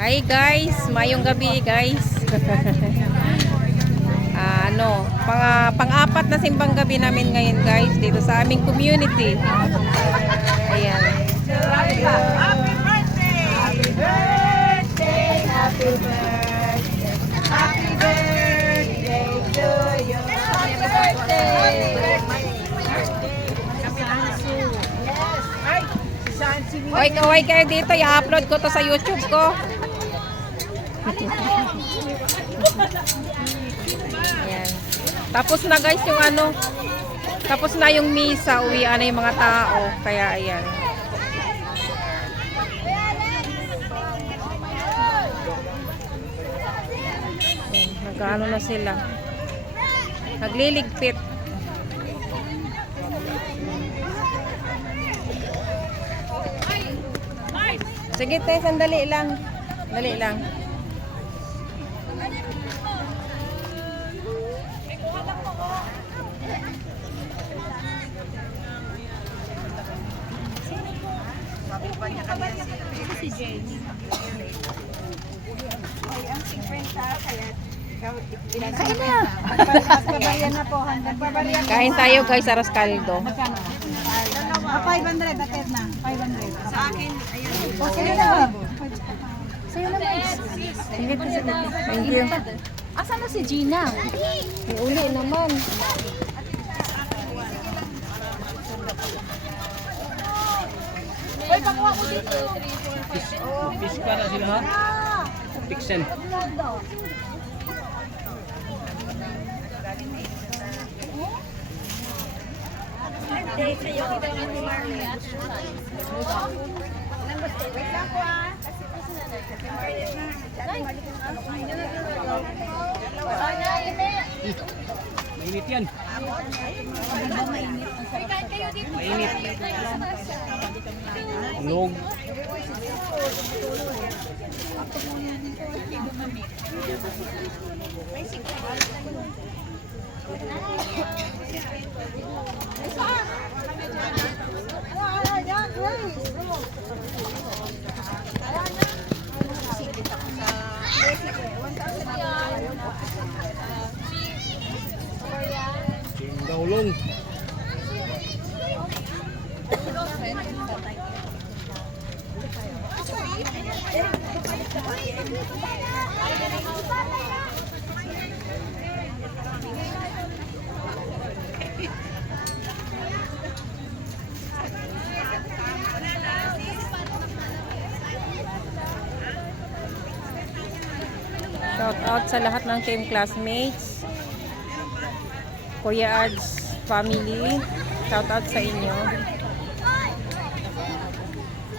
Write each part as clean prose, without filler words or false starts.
Hi guys, mayong gabi guys. Pang-apat na simbang gabi namin ngayon guys dito sa aming community. Ayan. Happy birthday! Happy birthday! Happy birthday! Happy birthday to you! Happy birthday! Yes! Ay! Si Sansi! Oy, kaway kayo dito, i-upload ko to sa YouTube ko. Ayan. Tapos na guys yung tapos na yung misa, uwian na yung mga tao. Kaya ayan. Ayan, nag-ano na sila. Nagliligpit. Sige tayo, sandali lang. Dali lang. Si James. Ay, ang 50 kaya kain na. Pagbabayan na po hanggang pagbabayan. Kain tayo guys, aras kaldo. 500 bakit na? 500. Sa akin, ayun. O, sa'yo na. Sa'yo na, Miss. Sige, sige. Thank you. Asan na si Gina? Uli naman. Hoy, pakuha ko dito. Piska na sila ha? Pixel. Wait lang po ah. Mainit yan. Mainit. Log. Gaulong. Shout out sa lahat ng team classmates. Kuya Ads family. Shout out sa inyo.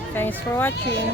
Thanks for watching.